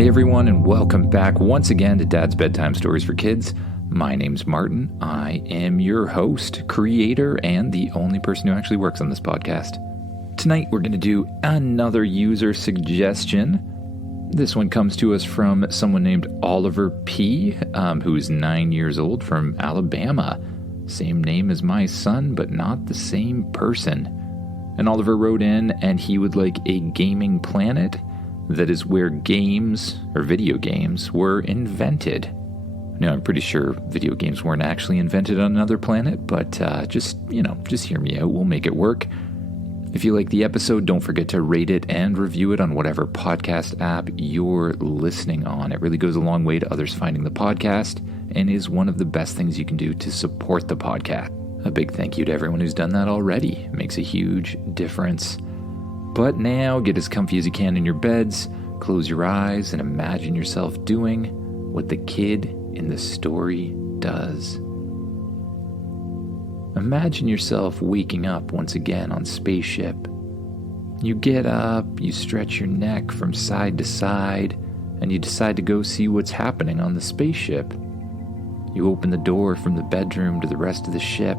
Hey everyone, and welcome back once again to Dad's Bedtime Stories for Kids. My name's Martin. I am your host, creator, and the only person who actually works on this podcast. Tonight we're going to do another user suggestion. This one comes to us from someone named Oliver P., who is 9 years old, from Alabama. Same name as my son, but not the same person. And Oliver wrote in, and he would like a gaming planet that is where games, or video games, were invented. Now, I'm pretty sure video games weren't actually invented on another planet, but just hear me out. We'll make it work. If you like the episode, don't forget to rate it and review it on whatever podcast app you're listening on. It really goes a long way to others finding the podcast and is one of the best things you can do to support the podcast. A big thank you to everyone who's done that already. It makes a huge difference. But now, get as comfy as you can in your beds, close your eyes, and imagine yourself doing what the kid in the story does. Imagine yourself waking up once again on Spaceship. You get up, you stretch your neck from side to side, and you decide to go see what's happening on the spaceship. You open the door from the bedroom to the rest of the ship,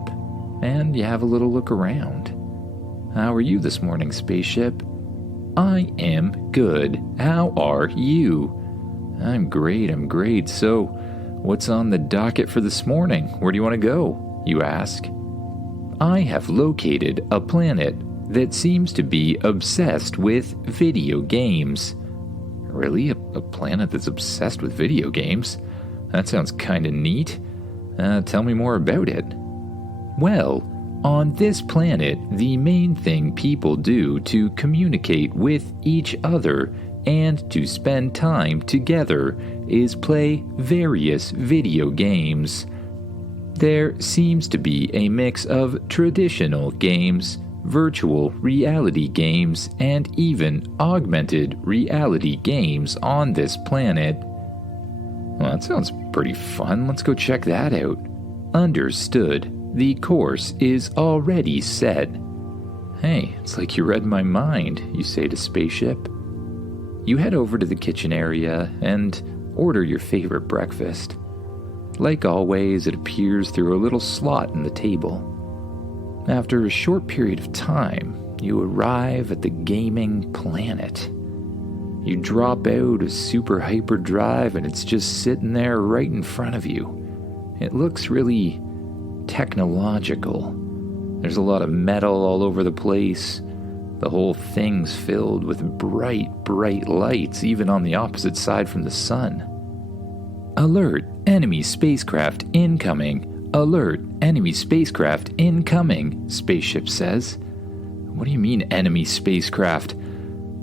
and you have a little look around. How are you this morning, Spaceship? I am good. How are you? I'm great. So, what's on the docket for this morning? Where do you want to go? You ask. I have located a planet that seems to be obsessed with video games. Really? A planet that's obsessed with video games? That sounds kind of neat. Tell me more about it. Well, on this planet, the main thing people do to communicate with each other and to spend time together is play various video games. There seems to be a mix of traditional games, virtual reality games, and even augmented reality games on this planet. Well, that sounds pretty fun. Let's go check that out. Understood. The course is already set. Hey, it's like you read my mind, you say to Spaceship. You head over to the kitchen area and order your favorite breakfast. Like always, it appears through a little slot in the table. After a short period of time, you arrive at the gaming planet. You drop out a super hyperdrive and it's just sitting there right in front of you. It looks really technological. There's a lot of metal all over the place. The whole thing's filled with bright lights, even on the opposite side from the sun. Alert, enemy spacecraft incoming. Alert, enemy spacecraft incoming, Spaceship says. What do you mean, enemy spacecraft?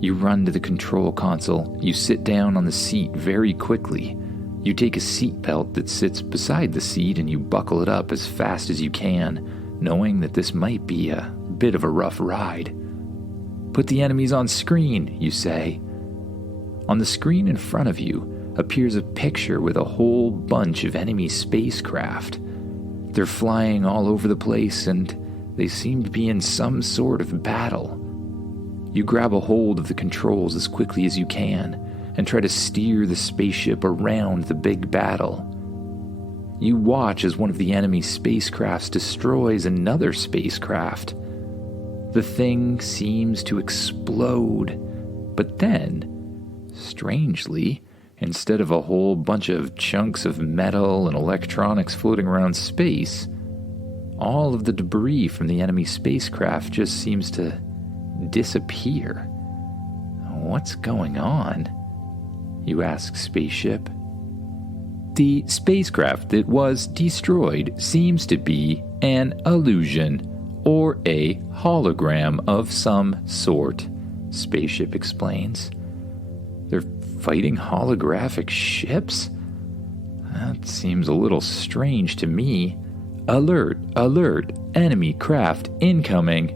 You run to the control console. You sit down on the seat very quickly. You take a seat belt that sits beside the seat and you buckle it up as fast as you can, knowing that this might be a bit of a rough ride. Put the enemies on screen, you say. On the screen in front of you appears a picture with a whole bunch of enemy spacecraft. They're flying all over the place and they seem to be in some sort of battle. You grab a hold of the controls as quickly as you can and try to steer the spaceship around the big battle. You watch as one of the enemy spacecrafts destroys another spacecraft. The thing seems to explode, but then, strangely, instead of a whole bunch of chunks of metal and electronics floating around space, all of the debris from the enemy spacecraft just seems to disappear. What's going on? You ask Spaceship. The spacecraft that was destroyed seems to be an illusion or a hologram of some sort, Spaceship explains. They're fighting holographic ships? That seems a little strange to me. Alert, enemy craft incoming.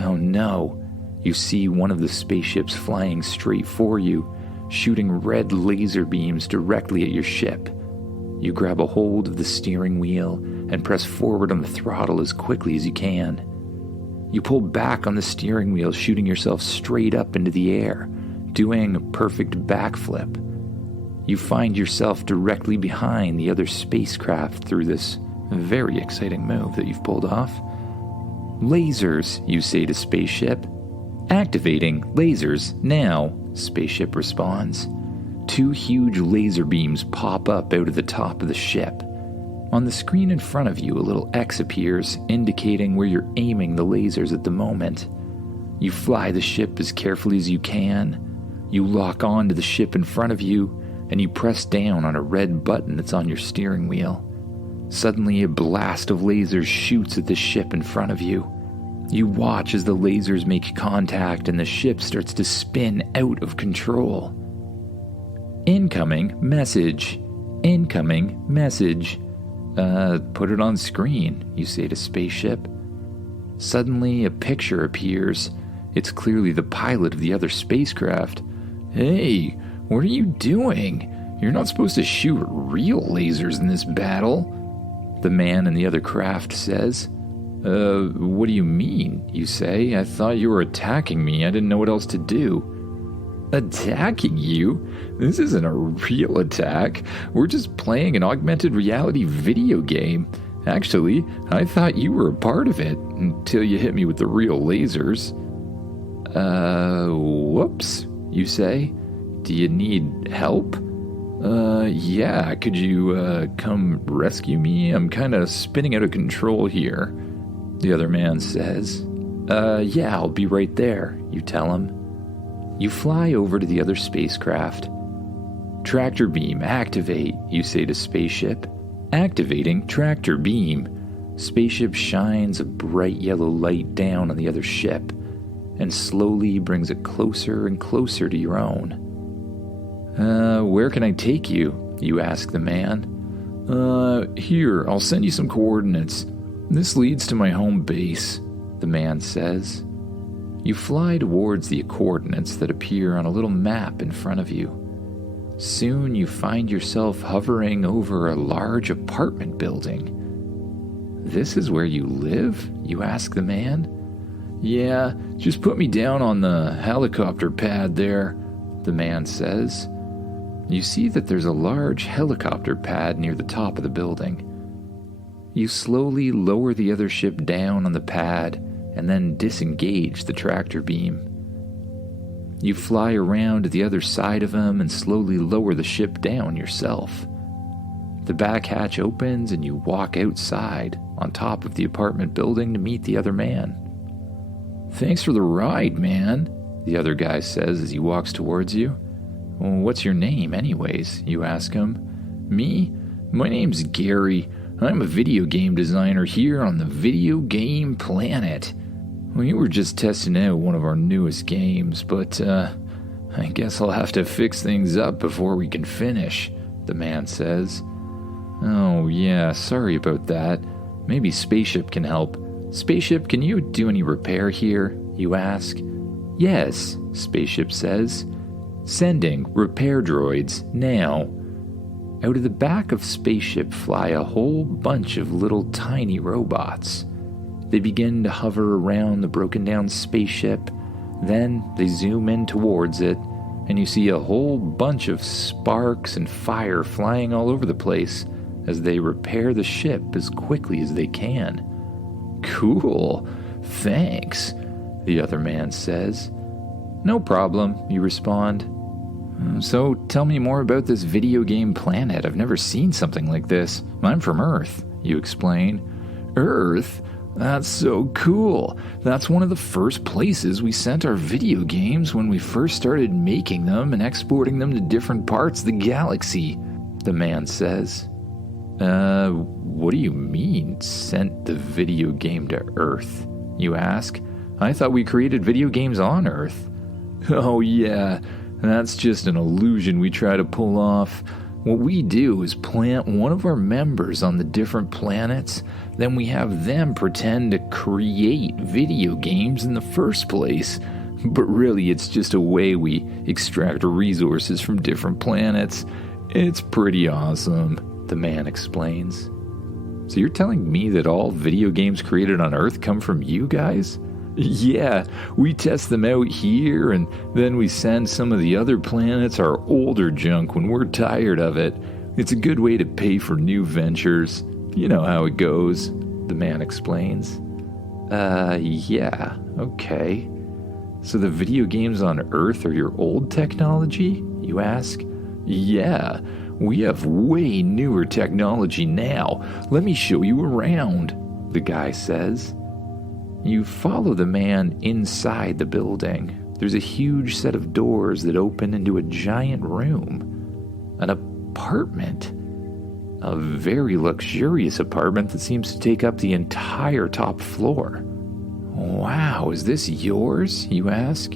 Oh no, you see one of the spaceships flying straight for you, shooting red laser beams directly at your ship. You grab a hold of the steering wheel and press forward on the throttle as quickly as you can. You pull back on the steering wheel, shooting yourself straight up into the air, doing a perfect backflip. You find yourself directly behind the other spacecraft through this very exciting move that you've pulled off. Lasers, you say to spaceship. Activating lasers now, spaceship responds. 2 huge laser beams pop up out of the top of the ship. On the screen in front of you, a little X appears, indicating where you're aiming the lasers at the moment. You fly the ship as carefully as you can. You lock on to the ship in front of you, and you press down on a red button that's on your steering wheel. Suddenly, a blast of lasers shoots at the ship in front of you. You watch as the lasers make contact and the ship starts to spin out of control. Incoming message. Incoming message. Put it on screen, you say to spaceship. Suddenly, a picture appears. It's clearly the pilot of the other spacecraft. Hey, what are you doing? You're not supposed to shoot real lasers in this battle, the man in the other craft says. What do you mean, you say? I thought you were attacking me. I didn't know what else to do. Attacking you? This isn't a real attack. We're just playing an augmented reality video game. Actually, I thought you were a part of it until you hit me with the real lasers. Whoops, you say. Do you need help? Yeah, could you, come rescue me? I'm kinda spinning out of control here, the other man says. Yeah, I'll be right there, you tell him. You fly over to the other spacecraft. Tractor beam, activate, you say to spaceship. Activating tractor beam. Spaceship shines a bright yellow light down on the other ship and slowly brings it closer and closer to your own. Where can I take you? You ask the man. Here, I'll send you some coordinates. This leads to my home base, the man says. You fly towards the coordinates that appear on a little map in front of you. Soon you find yourself hovering over a large apartment building. This is where you live? You ask the man. Yeah, just put me down on the helicopter pad there, the man says. You see that there's a large helicopter pad near the top of the building. You slowly lower the other ship down on the pad and then disengage the tractor beam. You fly around to the other side of him and slowly lower the ship down yourself. The back hatch opens and you walk outside on top of the apartment building to meet the other man. Thanks for the ride, man, the other guy says as he walks towards you. Well, what's your name anyways, you ask him. Me? My name's Gary. I'm a video game designer here on the video game planet. We were just testing out one of our newest games, but I guess I'll have to fix things up before we can finish, the man says. Oh yeah, sorry about that. Maybe Spaceship can help. Spaceship, can you do any repair here? You ask. Yes, Spaceship says. Sending repair droids now. Out of the back of Spaceship fly a whole bunch of little tiny robots. They begin to hover around the broken down spaceship, then they zoom in towards it, and you see a whole bunch of sparks and fire flying all over the place as they repair the ship as quickly as they can. Cool, thanks, the other man says. No problem, you respond. So tell me more about this video game planet. I've never seen something like this. I'm from Earth, you explain. Earth? That's so cool. That's one of the first places we sent our video games when we first started making them and exporting them to different parts of the galaxy, the man says. What do you mean, sent the video game to Earth? You ask. I thought we created video games on Earth. Oh yeah, that's just an illusion we try to pull off. What we do is plant one of our members on the different planets, then we have them pretend to create video games in the first place. But really, it's just a way we extract resources from different planets. It's pretty awesome, the man explains. So you're telling me that all video games created on Earth come from you guys? Yeah, we test them out here, and then we send some of the other planets our older junk when we're tired of it. It's a good way to pay for new ventures. You know how it goes, the man explains. Yeah, okay. So the video games on Earth are your old technology, you ask? Yeah, we have way newer technology now. Let me show you around, the guy says. You follow the man inside the building. There's a huge set of doors that open into a giant room. An apartment. A very luxurious apartment that seems to take up the entire top floor. Wow, is this yours? You ask.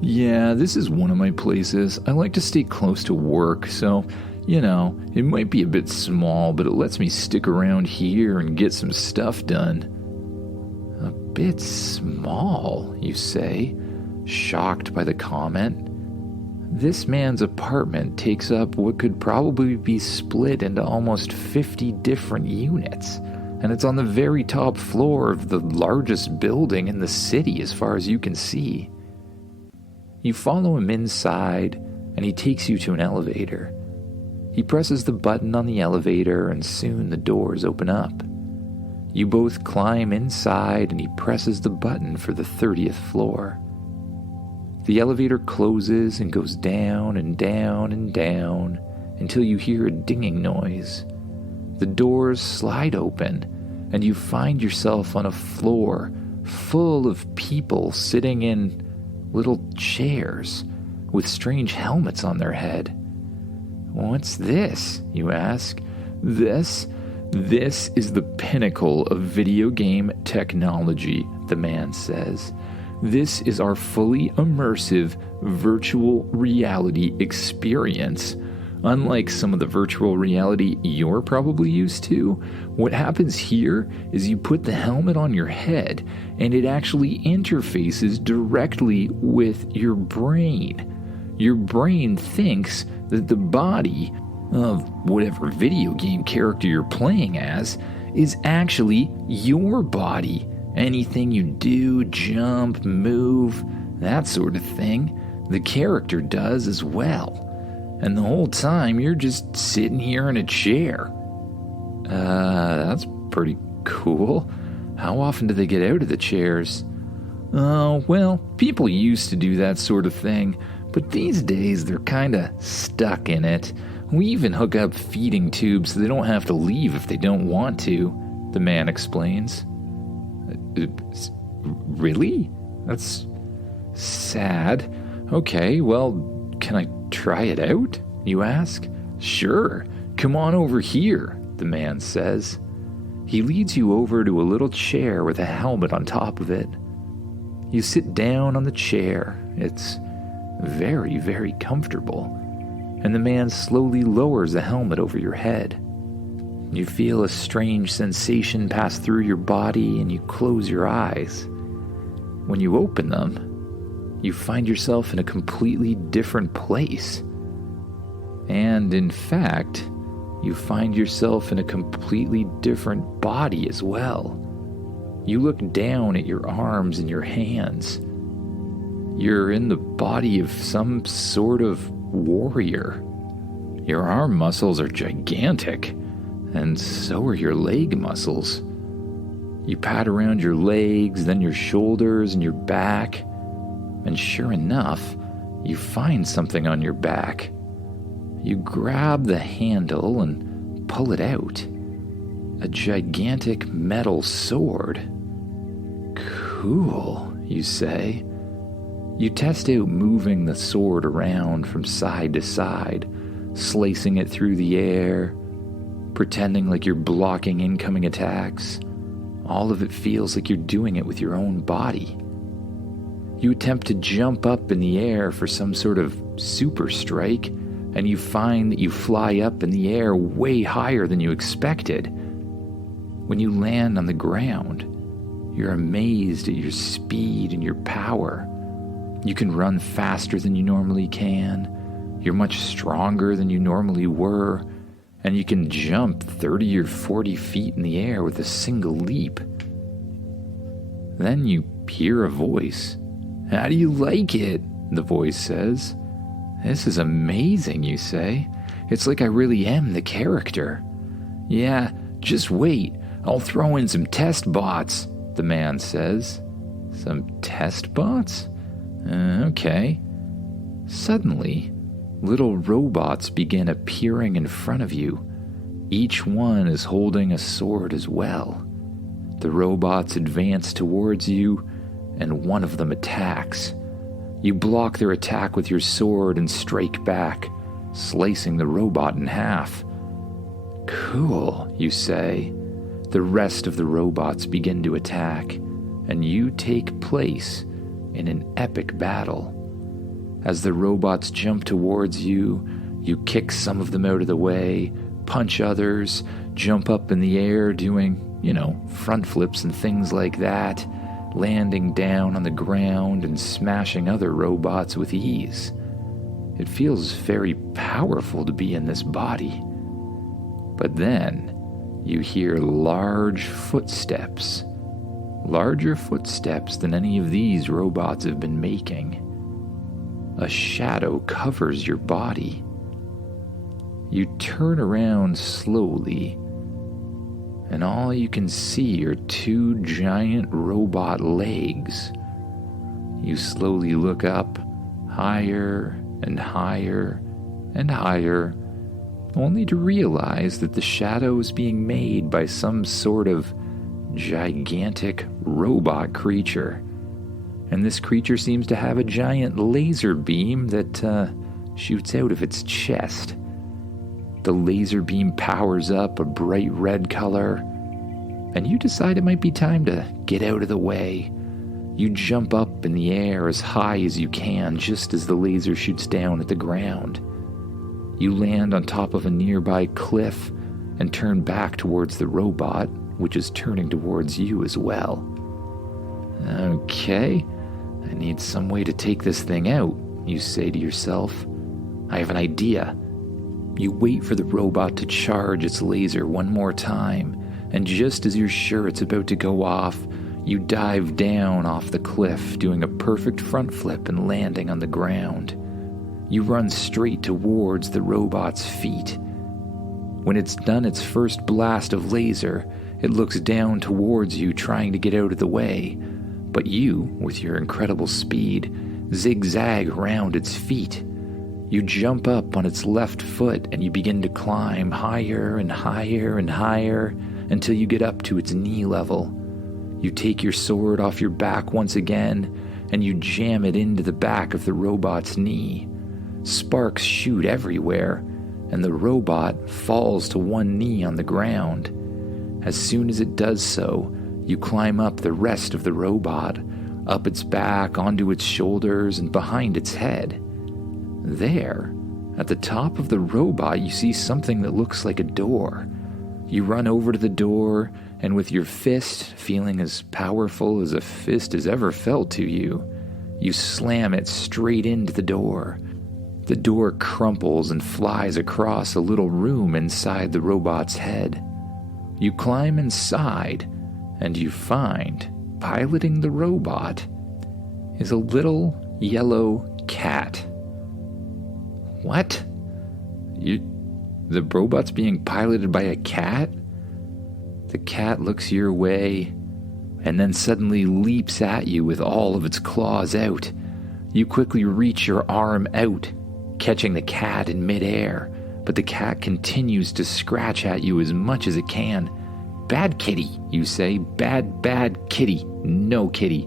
Yeah, this is one of my places. I like to stay close to work, so, it might be a bit small, but it lets me stick around here and get some stuff done. A bit small, you say, shocked by the comment. This man's apartment takes up what could probably be split into almost 50 different units, and it's on the very top floor of the largest building in the city as far as you can see. You follow him inside, and he takes you to an elevator. He presses the button on the elevator, and soon the doors open up. You both climb inside, and he presses the button for the 30th floor. The elevator closes and goes down and down and down until you hear a dinging noise. The doors slide open, and you find yourself on a floor full of people sitting in little chairs with strange helmets on their head. What's this? You ask. This is the pinnacle of video game technology, the man says. This is our fully immersive virtual reality experience. Unlike some of the virtual reality you're probably used to, what happens here is you put the helmet on your head and it actually interfaces directly with your brain. Your brain thinks that the body of whatever video game character you're playing as is actually your body. Anything you do, jump, move, that sort of thing, the character does as well. And the whole time you're just sitting here in a chair. That's pretty cool. How often do they get out of the chairs? Oh, well, people used to do that sort of thing, but these days they're kinda stuck in it. We even hook up feeding tubes so they don't have to leave if they don't want to, the man explains. Really? That's sad. Okay, well, can I try it out? You ask. Sure, come on over here, the man says. He leads you over to a little chair with a helmet on top of it. You sit down on the chair. It's very, very comfortable. And the man slowly lowers the helmet over your head. You feel a strange sensation pass through your body and you close your eyes. When you open them, you find yourself in a completely different place. And in fact, you find yourself in a completely different body as well. You look down at your arms and your hands. You're in the body of some sort of warrior. Your arm muscles are gigantic, and so are your leg muscles. You pat around your legs, then your shoulders and your back, and sure enough, you find something on your back. You grab the handle and pull it out. A gigantic metal sword. Cool, you say. You test out moving the sword around from side to side, slicing it through the air, pretending like you're blocking incoming attacks. All of it feels like you're doing it with your own body. You attempt to jump up in the air for some sort of super strike, and you find that you fly up in the air way higher than you expected. When you land on the ground, you're amazed at your speed and your power. You can run faster than you normally can. You're much stronger than you normally were. And you can jump 30 or 40 feet in the air with a single leap. Then you hear a voice. "How do you like it?" the voice says. "This is amazing," you say. "It's like I really am the character." "Yeah, just wait. I'll throw in some test bots," the man says. "Some test bots? Okay." Suddenly, little robots begin appearing in front of you. Each one is holding a sword as well. The robots advance towards you, and one of them attacks. You block their attack with your sword and strike back, slicing the robot in half. "Cool," you say. The rest of the robots begin to attack, and you take place in an epic battle. As the robots jump towards you, you kick some of them out of the way, punch others, jump up in the air doing, front flips and things like that, landing down on the ground and smashing other robots with ease. It feels very powerful to be in this body. But then you hear large footsteps, larger footsteps than any of these robots have been making. A shadow covers your body. You turn around slowly, and all you can see are two giant robot legs. You slowly look up, higher and higher and higher, only to realize that the shadow is being made by some sort of gigantic robot creature. And this creature seems to have a giant laser beam that shoots out of its chest. The laser beam powers up a bright red color, and you decide it might be time to get out of the way. You jump up in the air as high as you can just as the laser shoots down at the ground. You land on top of a nearby cliff and turn back towards the robot, which is turning towards you as well. "Okay, I need some way to take this thing out," you say to yourself. "I have an idea." You wait for the robot to charge its laser one more time, and just as you're sure it's about to go off, you dive down off the cliff, doing a perfect front flip and landing on the ground. You run straight towards the robot's feet. When it's done its first blast of laser, it looks down towards you, trying to get out of the way. But you, with your incredible speed, zigzag around its feet. You jump up on its left foot and you begin to climb higher and higher and higher until you get up to its knee level. You take your sword off your back once again and you jam it into the back of the robot's knee. Sparks shoot everywhere, and the robot falls to one knee on the ground. As soon as it does so, you climb up the rest of the robot, up its back, onto its shoulders, and behind its head. There, at the top of the robot, you see something that looks like a door. You run over to the door, and with your fist, feeling as powerful as a fist has ever felt to you, you slam it straight into the door. The door crumples and flies across a little room inside the robot's head. You climb inside, and you find, piloting the robot, is a little yellow cat. What? The robot's being piloted by a cat? The cat looks your way, and then suddenly leaps at you with all of its claws out. You quickly reach your arm out, catching the cat in midair, but the cat continues to scratch at you as much as it can. "Bad kitty," you say. Bad kitty. No kitty.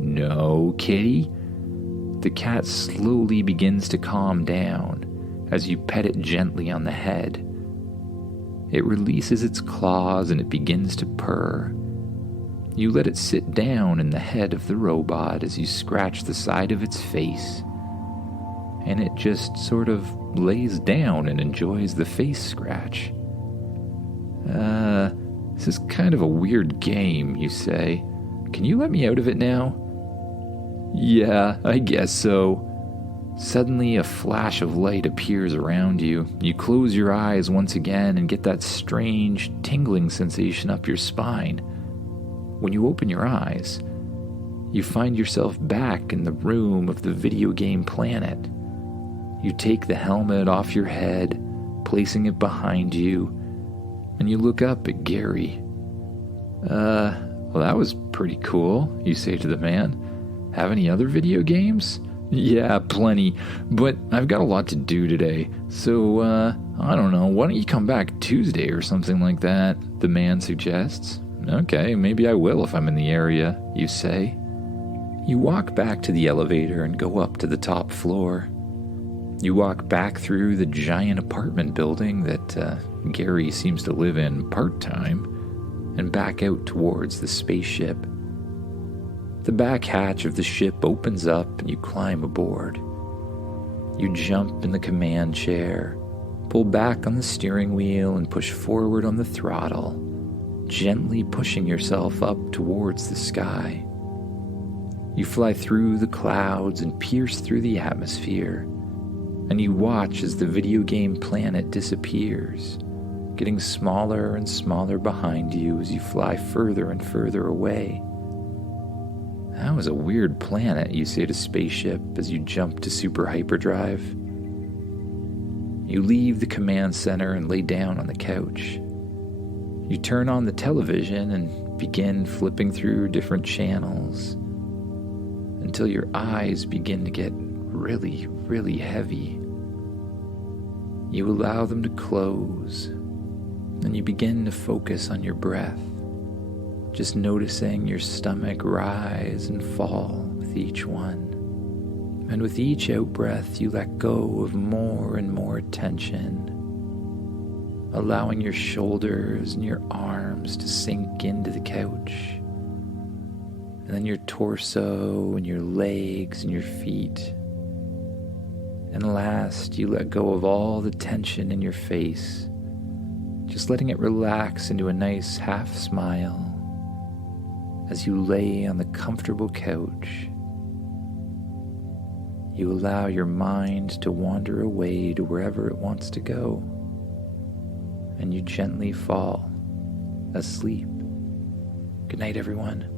No kitty." The cat slowly begins to calm down as you pet it gently on the head. It releases its claws and it begins to purr. You let it sit down in the head of the robot as you scratch the side of its face, and it just sort of lays down and enjoys the face scratch. This is kind of a weird game," you say. "Can you let me out of it now?" "Yeah, I guess so." Suddenly, a flash of light appears around you. You close your eyes once again and get that strange, tingling sensation up your spine. When you open your eyes, You find yourself back in the room of the video game planet. You take the helmet off your head, placing it behind you, and you look up at Gary. Well, that was pretty cool, you say to the man. Have any other video games? Yeah, plenty, but I've got a lot to do today, so, I don't know, why don't you come back Tuesday or something like that, the man suggests. Okay, maybe I will if I'm in the area, you say. You walk back to the elevator and go up to the top floor. You walk back through the giant apartment building that Gary seems to live in part-time, and back out towards the spaceship. The back hatch of the ship opens up and you climb aboard. You jump in the command chair, pull back on the steering wheel and push forward on the throttle, gently pushing yourself up towards the sky. You fly through the clouds and pierce through the atmosphere, and you watch as the video game planet disappears, getting smaller and smaller behind you as you fly further and further away. That was a weird planet, you say to Spaceship as you jump to super hyperdrive. You leave the command center and lay down on the couch. You turn on the television and begin flipping through different channels until your eyes begin to get really, really heavy. You allow them to close, and you begin to focus on your breath, just noticing your stomach rise and fall with each one. And with each out-breath, you let go of more and more tension, allowing your shoulders and your arms to sink into the couch, and then your torso and your legs and your feet. And last, you let go of all the tension in your face, just letting it relax into a nice half smile as you lay on the comfortable couch. You allow your mind to wander away to wherever it wants to go, and you gently fall asleep. Good night, everyone.